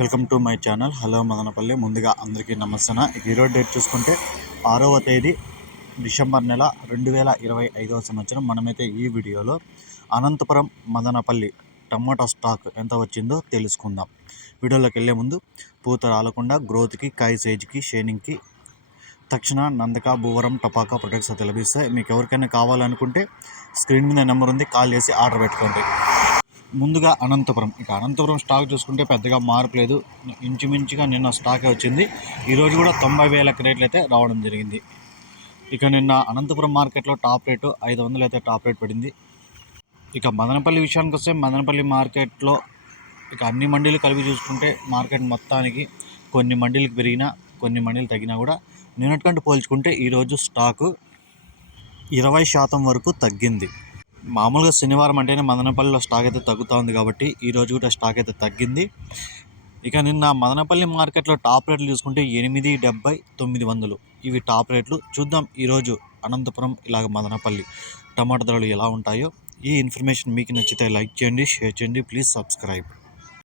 Welcome to my channel. Hello Madanapalle. ముందుగా అందరికీ నమస్తే ఈరోజు డేట్ చూసుకుంటే ఆరవ తేదీ డిసెంబర్ నెల రెండు వేల ఇరవై ఐదవ సంవత్సరం. మనమైతే ఈ వీడియోలో అనంతపురం మదనపల్లి టమాటా స్టాక్ ఎంత వచ్చిందో తెలుసుకుందాం. వీడియోలోకి వెళ్ళే ముందు పూత రాలకుండా గ్రోత్కి కాయ సైజుకి షేనింగ్కి తక్షణ నందక భూవరం టపాకా ప్రొడక్ట్స్ అయితే లభిస్తాయి మీకు ఎవరికైనా కావాలనుకుంటే స్క్రీన్ మీద నెంబర్ ఉంది. కాల్ చేసి ఆర్డర్ పెట్టుకోండి. ముందుగా అనంతపురం. ఇక అనంతపురం స్టాక్ చూసుకుంటే పెద్దగా మార్పు లేదు. ఇంచుమించుగా నిన్న స్టాకే వచ్చింది. ఈరోజు కూడా తొంభై వేల క్రేట్లు అయితే రావడం జరిగింది. ఇక నిన్న అనంతపురం మార్కెట్లో టాప్ రేటు ఐదు వందలు అయితే టాప్ రేట్ పడింది. ఇక మదనపల్లి విషయానికి వస్తే మదనపల్లి మార్కెట్లో ఇక అన్ని మండీలు కలిపి చూసుకుంటే మార్కెట్ మొత్తానికి కొన్ని మండీలకు పెరిగినా కొన్ని మండీలు తగ్గినా కూడా నిన్నటికంటే పోల్చుకుంటే ఈరోజు స్టాకు ఇరవై శాతం వరకు తగ్గింది. మామూలుగా శనివారం అంటేనే మదనపల్లిలో స్టాక్ అయితే తగ్గుతూ ఉంది కాబట్టి ఈరోజు కూడా స్టాక్ అయితే తగ్గింది. ఇక నిన్న మదనపల్లి మార్కెట్లో టాప్ రేట్లు చూసుకుంటే ఎనిమిది డెబ్బై తొమ్మిది వందలు. ఇవి టాప్ రేట్లు. చూద్దాం ఈరోజు అనంతపురం ఇలాగ మదనపల్లి టమాటా ధరలు ఎలా ఉంటాయో. ఈ ఇన్ఫర్మేషన్ మీకు నచ్చితే లైక్ చేయండి షేర్ చేయండి. Please subscribe